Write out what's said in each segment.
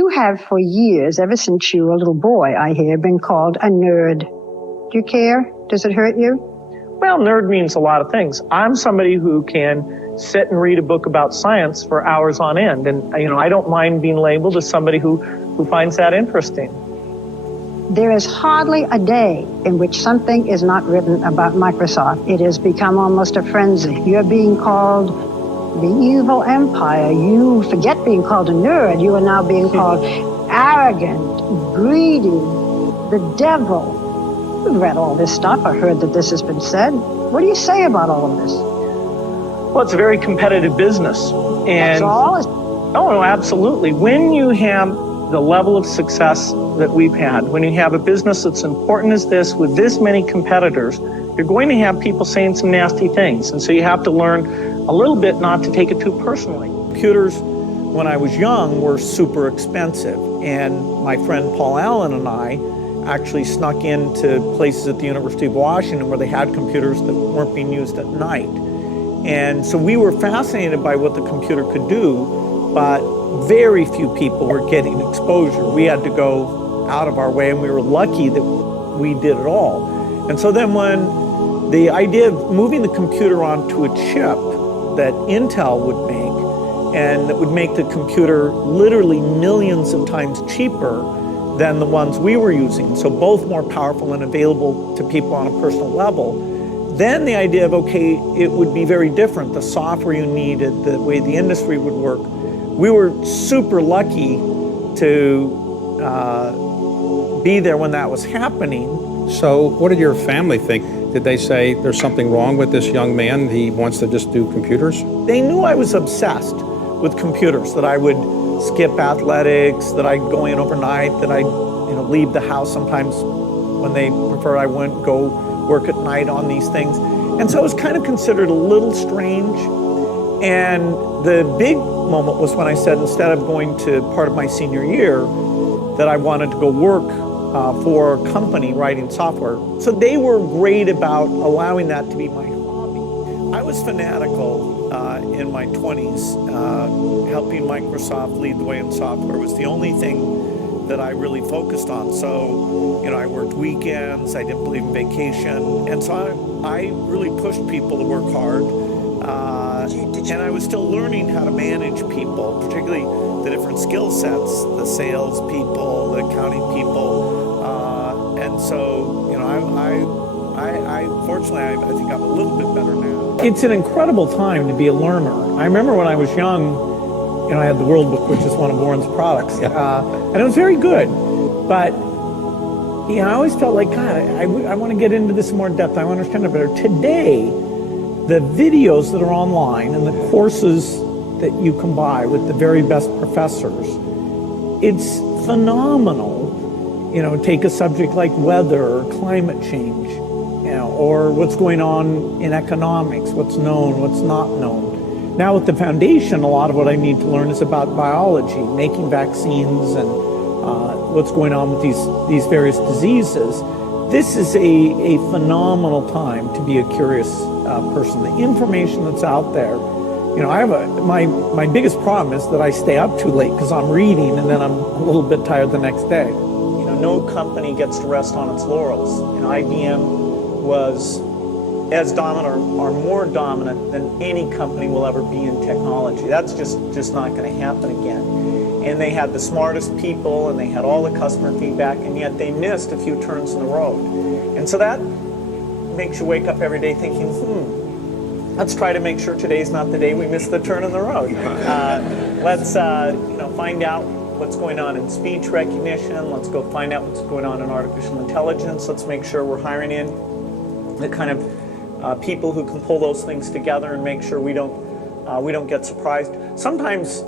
You have for years, ever since you were a little boy, I hear, been called a nerd. Do you care? Does it hurt you? Well, nerd means a lot of things. I'm somebody who can sit and read a book about science for hours on end. And, I don't mind being labeled as somebody who finds that interesting. There is hardly a day in which something is not written about Microsoft. It has become almost a frenzy. You're being called the evil empire. You forget being called a nerd. You are now being called arrogant, greedy, the devil. You've read all this stuff. I heard that this has been said. What do you say about all of this? Well, it's a very competitive business. And that's all? Oh, no, absolutely. When you have the level of success that we've had, when you have a business that's important as this with this many competitors, you're going to have people saying some nasty things. And so you have to learn a little bit not to take it too personally. Computers, when I was young, were super expensive. And my friend Paul Allen and I actually snuck into places at the University of Washington where they had computers that weren't being used at night. And so we were fascinated by what the computer could do, but very few people were getting exposure. We had to go out of our way, and we were lucky that we did it all. And so then when the idea of moving the computer onto a chip that Intel would make, and that would make the computer literally millions of times cheaper than the ones we were using, so both more powerful and available to people on a personal level, then the idea of, okay, it would be very different, the software you needed, the way the industry would work. We were super lucky to be there when that was happening. So what did your family think? Did they say there's something wrong with this young man, he wants to just do computers? They knew I was obsessed with computers, that I would skip athletics, that I'd go in overnight, that I'd leave the house sometimes when they prefer I wouldn't go work at night on these things. And so it was kind of considered a little strange. And the big moment was when I said, instead of going to part of my senior year, that I wanted to go work for a company writing software. So they were great about allowing that to be my hobby. I was fanatical in my 20s. Helping Microsoft lead the way in software was the only thing that I really focused on. So, I worked weekends, I didn't believe in vacation, and so I really pushed people to work hard. And I was still learning how to manage people, particularly the different skill sets, the sales people, the accounting people. And so, fortunately, I think I'm a little bit better now. It's an incredible time to be a learner. I remember when I was young, I had the World Book, which is one of Warren's products, and it was very good. But I always felt like, God, I want to get into this in more depth. I want to understand it better. Today, the videos that are online and the courses that you can buy with the very best professors, it's phenomenal. Take a subject like weather or climate change, or what's going on in economics, what's known, what's not known. Now with the foundation, a lot of what I need to learn is about biology, making vaccines, and what's going on with these various diseases. This is a phenomenal time to be a curious person. The information that's out there, I have my biggest problem is that I stay up too late because I'm reading, and then I'm a little bit tired the next day. No company gets to rest on its laurels. IBM was as dominant or more dominant than any company will ever be in technology. That's just not going to happen again. And they had the smartest people, and they had all the customer feedback, and yet they missed a few turns in the road. And so that makes you wake up every day thinking, let's try to make sure today's not the day we miss the turn in the road. Let's find out what's going on in speech recognition. Let's go find out what's going on in artificial intelligence. Let's make sure we're hiring in the kind of people who can pull those things together and make sure we don't get surprised. Sometimes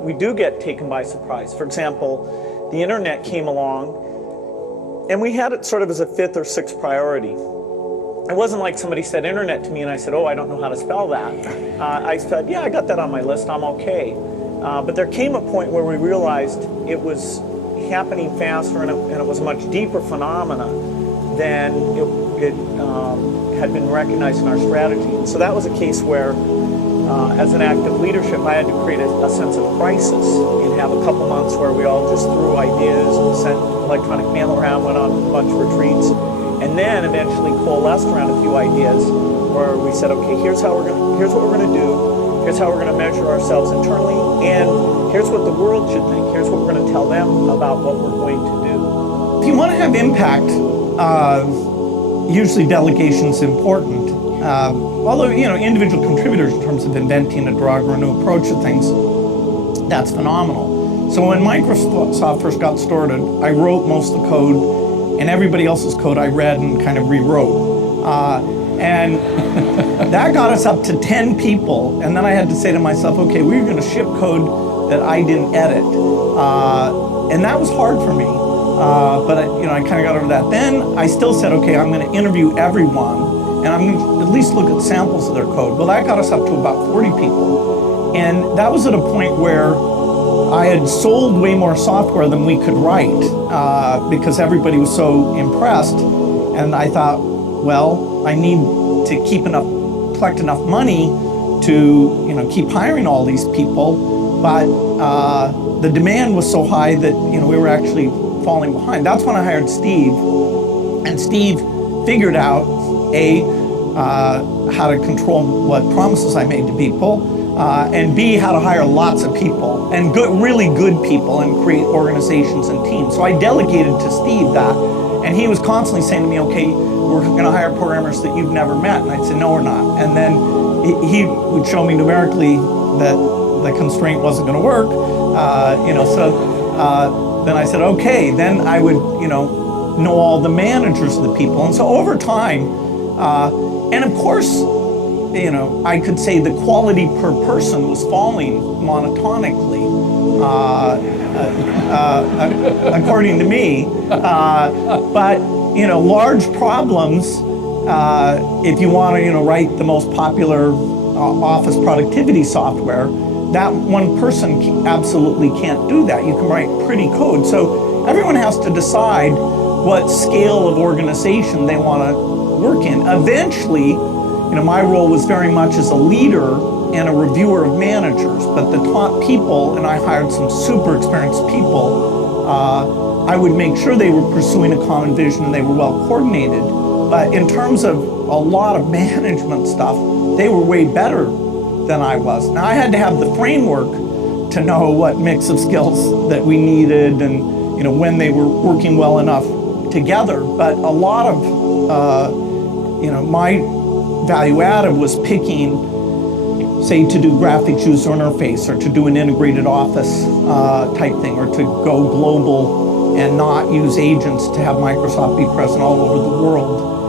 we do get taken by surprise. For example, the internet came along, and we had it sort of as a fifth or sixth priority. It wasn't like somebody said internet to me and I said, oh, I don't know how to spell that. I said, yeah, I got that on my list, I'm okay. But there came a point where we realized it was happening faster, and it was a much deeper phenomena then it had been recognized in our strategy. And so that was a case where, as an act of leadership, I had to create a sense of crisis and have a couple months where we all just threw ideas and sent electronic mail around, went on a bunch of retreats, and then eventually coalesced around a few ideas where we said, okay, here's what we're gonna do, here's how we're gonna measure ourselves internally, and here's what the world should think, here's what we're gonna tell them about what we're going to do. If you want to have impact, usually delegation's important. Although, individual contributors in terms of inventing a drug or a new approach to things, that's phenomenal. So when Microsoft first got started, I wrote most of the code, and everybody else's code I read and kind of rewrote. And that got us up to 10 people, and then I had to say to myself, okay, we're going to ship code that I didn't edit. And that was hard for me. But I kind of got over that. Then I still said, okay, I'm going to interview everyone, and I'm going to at least look at samples of their code. Well, that got us up to about 40 people. And that was at a point where I had sold way more software than we could write because everybody was so impressed. And I thought, well, I need to collect enough money to keep hiring all these people. But the demand was so high that we were actually falling behind. That's when I hired Steve, and Steve figured out how to control what promises I made to people, and B, how to hire lots of people and really good people and create organizations and teams. So I delegated to Steve that, and he was constantly saying to me, okay, we're going to hire programmers that you've never met, and I'd say no, we're not. And then he would show me numerically that the constraint wasn't going to work, then I said, okay, then I would, know all the managers of the people. And so over time, and of course, I could say the quality per person was falling monotonically, according to me. But, large problems, if you want to, write the most popular office productivity software, that one person absolutely can't do that. You can write pretty code. So everyone has to decide what scale of organization they want to work in. Eventually, my role was very much as a leader and a reviewer of managers, but the top people, and I hired some super experienced people, I would make sure they were pursuing a common vision and they were well coordinated. But in terms of a lot of management stuff, they were way better than I was. Now I had to have the framework to know what mix of skills that we needed and when they were working well enough together. But a lot of my value added was picking, say, to do graphics user interface or to do an integrated office type thing, or to go global and not use agents to have Microsoft be present all over the world.